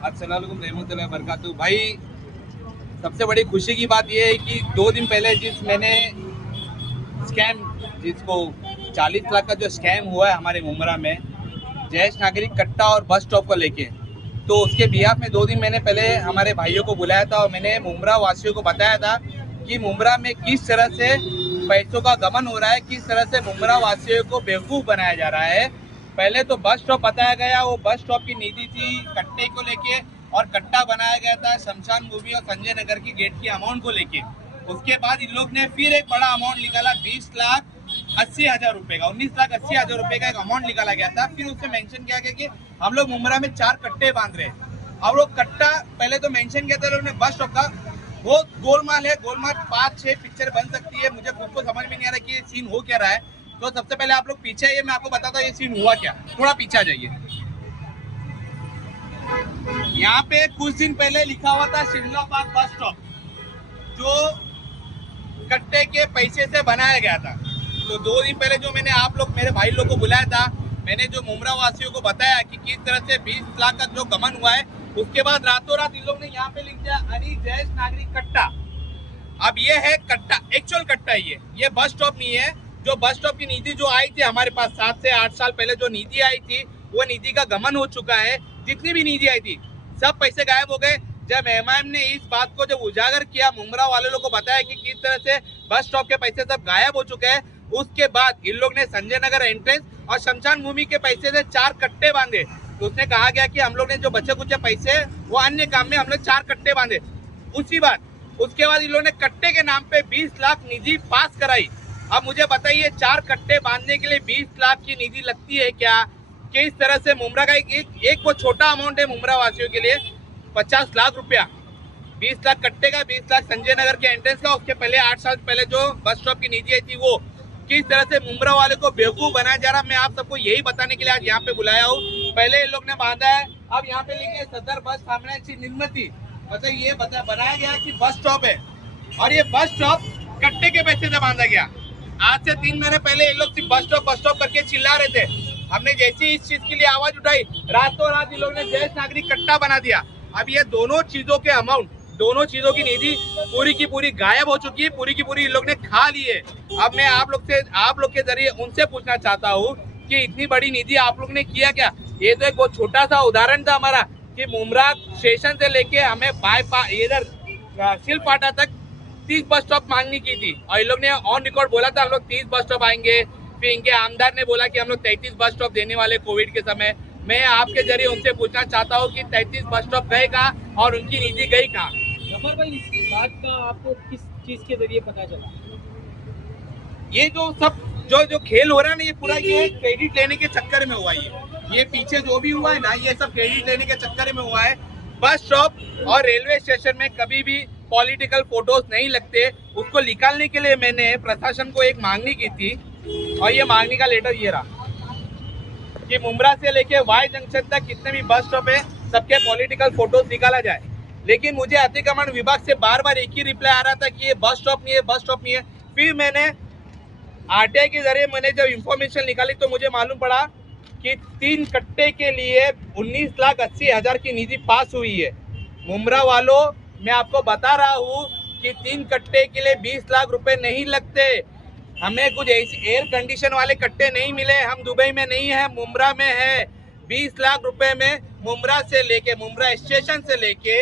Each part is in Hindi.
अस्सलाम वालेकुम रहमतुल्लाहि व बरकातहू। भाई सबसे बड़ी खुशी की बात यह है कि 2 दिन पहले मैंने स्कैम जिसको 40 लाख का जो स्कैम हुआ है हमारे मुमरा में जयेश नागरिक कट्टा और बस स्टॉप को लेके, तो उसके बिहाफ में 2 दिन मैंने पहले हमारे भाइयों को बुलाया था और मैंने मुमरा वासियों को बताया था कि मुमरा में किस तरह से पैसों का गमन हो रहा है, किस तरह से मुमरा वासियों को बेवकूफ़ बनाया जा रहा है। पहले तो बस स्टॉप बताया गया, वो बस स्टॉप की नीति थी कट्टे को लेके और कट्टा बनाया गया था शमशान भूमि और संजय नगर की गेट की अमाउंट को लेके। उसके बाद इन लोग ने फिर एक बड़ा अमाउंट निकाला 20,80,000 रुपए का, 19,80,000 रुपए का एक अमाउंट निकाला गया था। फिर उसमें मेंशन किया गया कि हम लोग मुमरा में 4 कट्टे बांध रहे हैं। अब लोग कट्टा पहले तो मेंशन किया था लोग ने बस स्टॉप का, वो गोलमाल है। गोलमाल 5-6 पिक्चर बन सकती है, मुझे खुद को समझ में नहीं आ रहा कि ये सीन हो क्या रहा है। तो सबसे पहले आप लोग पीछे आइए, मैं आपको बताता हूँ ये सीन हुआ क्या। थोड़ा पीछे आ जाइए। यहाँ पे कुछ दिन पहले लिखा हुआ था शिमला पार्क बस स्टॉप, जो कट्टे के पैसे से बनाया गया था। तो 2 दिन पहले जो मैंने आप लोग मेरे भाई लोग को बुलाया था, मैंने जो मुमरा वासियों को बताया कि किस तरह से 20 लाख का जो गमन हुआ है, उसके बाद रातों रात इन लोग ने यहाँ पे लिख दिया अली जयेश नागरिक कट्टा। अब ये है कट्टा, एक्चुअल कट्टा ये बस स्टॉप नहीं है। जो बस स्टॉप की नीति जो आई थी हमारे पास 7 से 8 साल पहले जो नीति आई थी, वो नीति का गमन हो चुका है। जितनी भी नीति आई थी सब पैसे गायब हो गए। जब एमआईएम ने इस बात को जब उजागर किया, मुमरा वाले लोग को बताया कि किस तरह से बस स्टॉप के पैसे सब गायब हो चुके हैं, उसके बाद इन लोग ने संजय नगर एंट्रेंस और शमशान भूमि के पैसे से 4 कट्टे बांधे। तो उसने कहा गया कि हम लोग ने जो बचे कुचे पैसे वो अन्य काम में हम लोग 4 कट्टे बांधे। उसके बाद इन लोगों ने कट्टे के नाम पे 20 लाख निधि पास कराई। अब मुझे बताइए 4 कट्टे बांधने के लिए 20 लाख की निधि लगती है क्या? किस तरह से मुमरा का एक वो छोटा अमाउंट है मुमरा वासियों के लिए 50 लाख रुपया, 20 लाख कट्टे का, 20 लाख संजय नगर के एंट्रेंस का। उसके पहले 8 साल पहले जो बस स्टॉप की नीति आई थी, वो किस तरह से मुमरा वाले को बेवकूफ बनाया जा रहा, मैं आप सबको यही बताने के लिए आज यहाँ पे बुलाया हूँ। पहले इन लोग ने बांधा है, अब यहाँ पे लिखे सदर बस सामने निर्मित, मतलब ये बनाया गया कि बस स्टॉप है और ये बस स्टॉप कट्टे के पैसे से बांधा गया। आज से 3 महीने पहले ये लोग सिर्फ बस स्टॉप करके चिल्ला रहे थे। हमने जैसे इस चीज के लिए आवाज उठाई, रातों रात इन लोग ने जयेश नागरिक कट्टा बना दिया। अब ये दोनों चीजों के अमाउंट, दोनों चीजों की निधि पूरी की पूरी गायब हो चुकी है, पूरी की पूरी इन लोग ने खा ली है। अब मैं आप लोग के जरिए उनसे पूछना चाहता हूँ कि इतनी बड़ी निधि आप लोग ने किया क्या? ये तो एक बहुत छोटा सा उदाहरण था हमारा कि मुमरा स्टेशन से लेके हमें इधर सिलपाटा तक 30 बस स्टॉप मांगनी की थी और इन लोग ने ऑन रिकॉर्ड बोला था हम लोग 30 बस स्टॉप आएंगे। फिर इनके आमदार ने बोला कि हम लोग 33 बस स्टॉप देने वाले कोविड के समय। मैं आपके जरिए उनसे पूछना चाहता हूँ कि 33 बस स्टॉप गए कहाँ और उनकी नीति गई कहाँ? गफर भाई, इस बात का आपको किस चीज के जरिए पता चला? ये जो सब जो खेल हो रहा है ना, ये पूरा ये क्रेडिट लेने के चक्कर में हुआ है। ये पीछे जो भी हुआ है ना, ये सब क्रेडिट लेने के चक्कर में हुआ है। बस स्टॉप और रेलवे स्टेशन में कभी भी पॉलिटिकल फोटोज नहीं लगते। उसको निकालने के लिए मैंने प्रशासन को एक मांगनी की थी और ये मांगनी का लेटर ये रहा कि मुमरा से लेके वाई जंक्शन तक कितने भी बस स्टॉप है सबके पॉलिटिकल फोटोज निकाला जाए। लेकिन मुझे अतिक्रमण विभाग से बार बार एक ही रिप्लाई आ रहा था कि ये बस स्टॉप नहीं है, बस स्टॉप नहीं है। फिर मैंने आरटीआई के जरिए मैंने जब इंफॉर्मेशन निकाली तो मुझे मालूम पड़ा कि 3 कट्टे के लिए 19,80,000 की निधि पास हुई है। मुमरा वालों, मैं आपको बता रहा हूँ कि 3 कट्टे के लिए 20 लाख रुपए नहीं लगते। हमें कुछ एयर कंडीशन वाले कट्टे नहीं मिले, हम दुबई में नहीं है, मुमरा में है। 20 लाख रुपए में मुमरा से लेके, मुमरा स्टेशन से लेके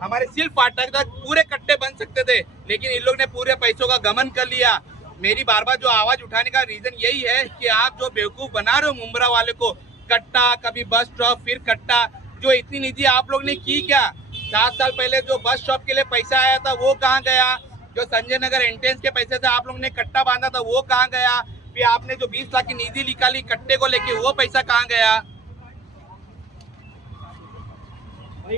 हमारे सिर्फ फाटक तक पूरे कट्टे बन सकते थे, लेकिन इन लोग ने पूरे पैसों का गमन कर लिया। मेरी बार बार जो आवाज उठाने का रीजन यही है कि आप जो बेवकूफ बना रहे हो मुमरा वाले को, कट्टा कभी बस स्टॉप फिर कट्टा, जो इतनी निधि आप लोग ने की क्या? 7 साल पहले जो बस स्टॉप के लिए पैसा आया था वो कहाँ गया? जो संजय नगर एंट्रेंस के पैसे से आप लोग ने कट्टा बांधा था वो कहाँ गया? फिर आपने जो 20 लाख की निधि निकाली कट्टे को लेके, वो पैसा कहाँ गया? भाई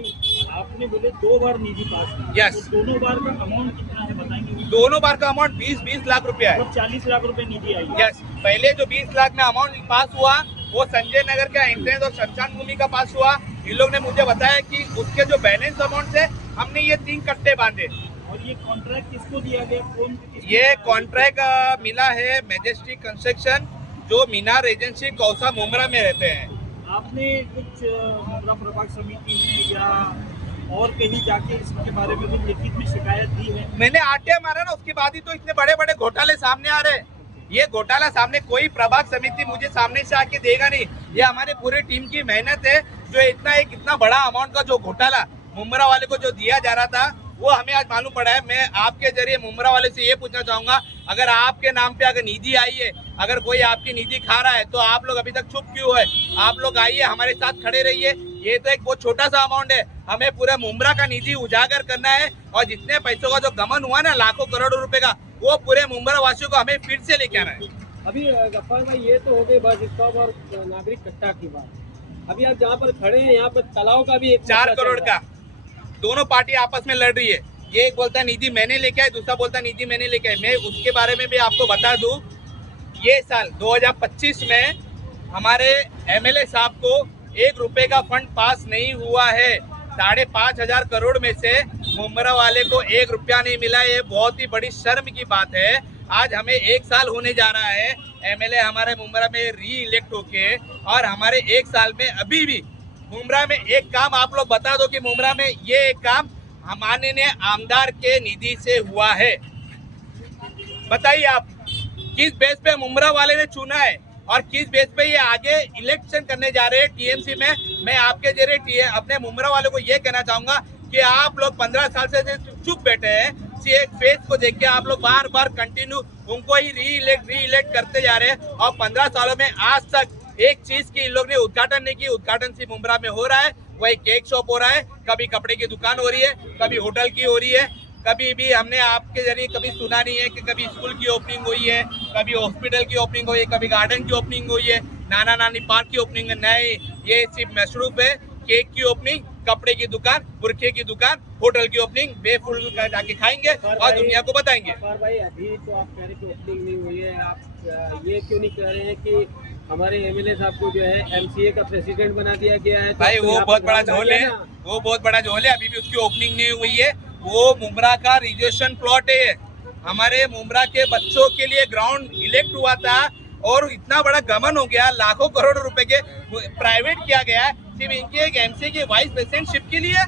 आपने बोले 2 बार निधि पास की, यस। तो दोनों बार का अमाउंट कितना है बताएंगे? दोनों बार का अमाउंट 20-20 लाख रुपया है। 40 लाख रुपए निधि आई। यस, पहले जो 20 लाख में अमाउंट पास हुआ वो संजय नगर का एंट्रेंस और शमशान भूमि का पास हुआ। इन लोग ने मुझे बताया कि उसके जो बैलेंस अमाउंट है हमने ये 3 कट्टे बांधे। और ये कॉन्ट्रैक्ट किसको दिया गया? कौन? ये कॉन्ट्रैक्ट मिला है मैजेस्टिक कंस्ट्रक्शन, जो मीनार एजेंसी कौसा मुमरा में रहते हैं। आपने कुछ मुमरा प्रभाग समिति में या और कहीं जाके इसके बारे में कुछ लिखित में शिकायत दी है? मैंने आटे मारा ना, उसके बाद ही तो इतने बड़े बड़े घोटाले सामने आ रहे हैं। ये घोटाला सामने कोई प्रभाग समिति मुझे सामने से आके देगा नहीं। ये हमारे पूरे टीम की मेहनत है, जो इतना बड़ा अमाउंट का जो घोटाला मुमरा वाले को जो दिया जा रहा था वो हमें आज मालूम पड़ा है। मैं आपके जरिए मुमरा वाले से ये पूछना चाहूंगा, अगर आपके नाम पे अगर निधि आई है, अगर कोई आपकी निधि खा रहा है तो आप लोग अभी तक चुप क्यों है? आप लोग आइए, हमारे साथ खड़े रहिए। ये तो एक बहुत छोटा सा अमाउंट है, हमें पूरे मुमरा का निधि उजागर करना है और जितने पैसों का जो गमन हुआ ना लाखों करोड़ों रुपए का, वो पूरे मुमरा वासियों को हमें फिर से लेके आना है। अभी गफ्फार भाई ये तो हो गई बात स्टॉप और नागरिक कट्टा की बात। अभी आप जहाँ पर खड़े हैं यहाँ पर तालाब का भी एक 4 करोड़ का दोनों पार्टी आपस में लड़ रही है। ये एक बोलता है निधि मैंने लेके आया, दूसरा बोलता है निधि मैंने लेके आया। मैं उसके बारे में भी आपको बता दूं, ये साल 2025 में हमारे एमएलए साहब को 1 रुपए का फंड पास नहीं हुआ है। 5,500 करोड़ में से मुमरा वाले को 1 रुपया नहीं मिला। ये बहुत ही बड़ी शर्म की बात है। आज हमें 1 साल होने जा रहा है एमएलए हमारे मुमरा में री इलेक्ट होके, और हमारे 1 साल में अभी भी मुमरा में एक काम आप लोग बता दो कि मुमरा में ये एक काम हमारे ने आमदार के निधि से हुआ है। बताइए आप किस बेस पे मुमरा वाले ने चुना है और किस बेस पे ये आगे इलेक्शन करने जा रहे हैं टीएमसी में। मैं आपके जरिए अपने मुमरा वाले को ये कहना चाहूंगा कि आप लोग 15 साल से चुप बैठे हैं। एक फेस को देख के आप लोग बार बार कंटिन्यू उनको ही री इलेक्ट करते जा रहे हैं और 15 सालों में आज तक एक चीज की इन लोग ने उद्घाटन नहीं की। उद्घाटन सिर्फ मुमरा में हो रहा है, वही केक शॉप हो रहा है, कभी कपड़े की दुकान हो रही है, कभी होटल की हो रही है। कभी भी हमने आपके जरिए कभी सुना नहीं है कि कभी स्कूल की ओपनिंग हुई है, कभी हॉस्पिटल की ओपनिंग हुई है, कभी गार्डन की ओपनिंग हुई है, नाना नानी पार्क की ओपनिंग है। नहीं, ये सिर्फ मशरूफ है। केक की ओपनिंग, कपड़े की दुकान, बुरखे की दुकान, होटल की ओपनिंग बेफुल जाके खाएंगे और दुनिया को बताएंगे। भाई अभी तो आप कह रहे कि ओपनिंग नहीं हुई है, आप ये क्यों नहीं कह रहे हैं कि हमारे एमएलए साहब को जो है एमसीए का प्रेसिडेंट बना दिया गया है? भाई वो बहुत बड़ा झोल है, वो बहुत बड़ा झोल है। अभी भी उसकी ओपनिंग नहीं हुई है। वो मुमरा का रिजर्वेशन प्लॉट है। हमारे मुमरा के बच्चों के लिए ग्राउंड इलेक्ट हुआ था और इतना बड़ा गमन हो गया, लाखों करोड़ रुपए के प्राइवेट किया गया है सिर्फ इनके एक एमसीए के वाइस प्रेसिडेंटशिप के लिए,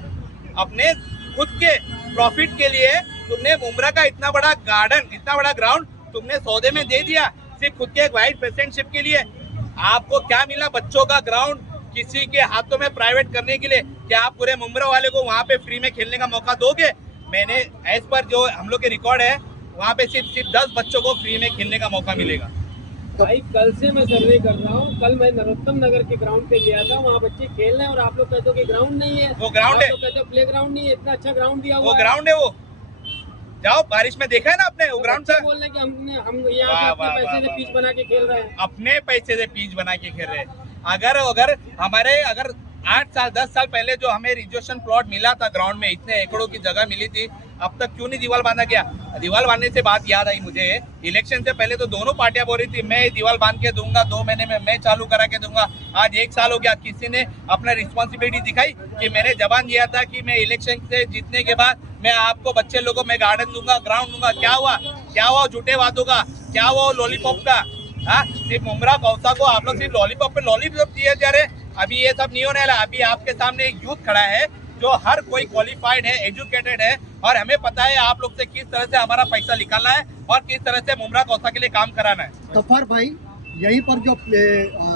अपने खुद के प्रॉफिट के लिए। तुमने मुमरा का इतना बड़ा गार्डन, इतना बड़ा ग्राउंड तुमने सौदे में दे दिया सिर्फ खुद के एक वाइस प्रेसिडेंटशिप के लिए। आपको क्या मिला? बच्चों का ग्राउंड किसी के हाथों में प्राइवेट करने के लिए। क्या आप पूरे मुमरा वाले को वहाँ पे फ्री में खेलने का मौका दोगे? मैंने एज पर जो हम लोग के रिकॉर्ड है वहाँ पे सिर्फ 10 बच्चों को फ्री में खेलने का मौका मिलेगा। भाई कल से मैं सर्वे कर रहा हूँ। कल मैं नरोत्तम नगर के ग्राउंड पे गया था, वहाँ बच्चे खेल रहे हैं और आप लोग कहते हो कि ग्राउंड नहीं है। वो ग्राउंड है, कहते हो प्ले ग्राउंड नहीं है। इतना अच्छा ग्राउंड दिया हुआ वो ग्राउंड है। वो जाओ, बारिश में देखा है ना आपने वो ग्राउंड था। बोल रहे कि हम यहाँ अपने पैसे से पिच बना के खेल रहे हैं। अपने पैसे से पिच बना के खेल रहे हैं। अगर हमारे 8 साल 10 साल पहले जो हमें रिजर्वेशन प्लॉट मिला था ग्राउंड में, इतने एकड़ों की जगह मिली थी, अब तक क्यों नहीं दीवार बांधा गया? दीवार बांधने से बात याद आई मुझे, इलेक्शन से पहले तो दोनों पार्टियां बोल रही थी मैं दीवार बांध के दूंगा, 2 महीने में मैं चालू करा के दूंगा। आज 1 साल हो गया, किसी ने अपना रिस्पॉन्सिबिलिटी दिखाई कि मैंने जबान दिया था कि मैं इलेक्शन से जीतने के बाद मैं आपको बच्चे लोगों को मैं गार्डन दूंगा, ग्राउंड दूंगा। क्या हुआ झूठे वादों का? क्या हुआ लॉलीपॉप का? हाँ, सिर्फ मुमरा कौसा को आप लोग सिर्फ लॉलीपॉप पे लॉलीपॉप दिए जा रहे। अभी ये सब नहीं होने वाला। अभी आपके सामने एक यूथ खड़ा है जो हर कोई क्वालिफाइड है, एजुकेटेड है, और हमें पता है आप लोग से किस तरह से हमारा पैसा निकालना है और किस तरह से मुमरा कौसा के लिए काम कराना है। गफ्फार भाई, यहीं पर जो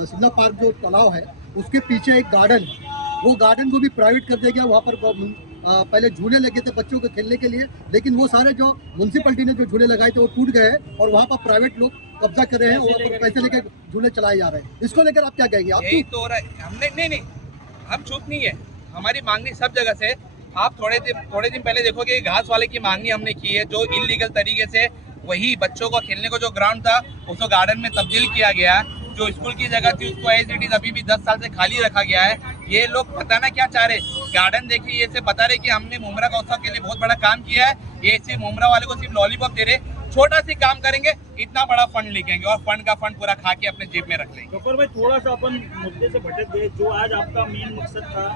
शिमला पार्क जो तालाब है उसके पीछे एक गार्डन है, वो गार्डन को भी प्राइवेट कर दिया गया। वहाँ पर पहले झूले लगे थे बच्चों के खेलने के लिए, लेकिन वो सारे जो म्यूनसिपैलिटी ने जो झूले लगाए थे वो टूट गए हैं और वहाँ पर प्राइवेट लोग कब्जा कर रहे हैं, वहाँ पर पैसे लेके झूले चलाए जा रहे हैं। इसको लेकर आप क्या कहेंगे? आप यही तो हो रहा है। हमने नहीं, हम चुप नहीं है। हमारी मांगनी सब जगह से। आप थोड़े दिन पहले देखोगे घास वाले की मांगनी हमने की है, जो इलीगल तरीके से वही बच्चों को खेलने को जो ग्राउंड था उसको गार्डन में तब्दील किया गया। जो स्कूल की जगह थी उसको एज इट इज अभी भी 10 साल से खाली रखा गया है। ये लोग पता ना क्या चाह रहे, गार्डन देखिए, ये से बता रहे कि हमने मुमरा कौसा के लिए बहुत बड़ा काम किया है। ये सिर्फ मुमरा वाले को सिर्फ लॉलीपॉप दे रहे, छोटा सी काम करेंगे, इतना बड़ा फंड लेंगे और फंड का फंड पूरा खा के अपने जेब में रख लेंगे। गफ्फार भाई थोड़ा सा अपन मुद्दे से भटक गए। जो आज आपका मेन मकसद था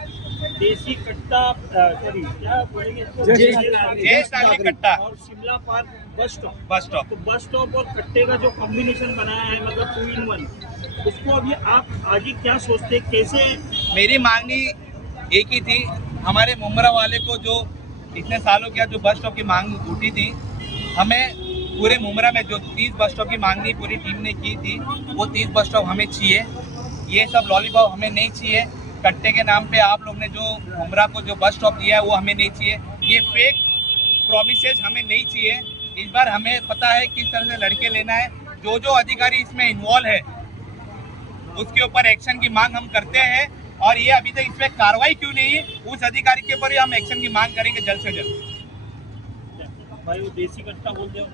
देसी कट्टा, सॉरी क्या बोलेंगे इसको, देश नागरिक कट्टा और Shimla park bus stop. Bus stop तो बस स्टॉप और कट्टे का जो कॉम्बिनेशन बनाया है, मतलब 2 in 1, उसको अभी आप आगे क्या सोचते हैं, कैसे? मेरी मांगनी एक ही थी, हमारे मुमरा वाले को जो इतने सालों किया जो बस स्टॉप की मांग उठी थी, हमें पूरे मुमरा में जो 30 बस स्टॉप की मांगनी पूरी टीम ने की थी, वो 30 बस स्टॉप हमें चाहिए। ये सब लॉलीपॉप हमें नहीं चाहिए। कट्टे के नाम पे आप लोग ने जो मुमरा को जो बस स्टॉप दिया है वो हमें नहीं चाहिए। ये फेक प्रोमिसेस हमें नहीं चाहिए। इस बार हमें पता है किस तरह से लड़के लेना है। जो जो अधिकारी इसमें इन्वॉल्व है उसके ऊपर एक्शन की मांग हम करते हैं, और ये अभी तक इस पर कार्रवाई क्यों नहीं है, उस अधिकारी के ऊपर ही हम एक्शन की मांग करेंगे जल्द से जल्द। भाई वो देसी कट्टा बोलते हैं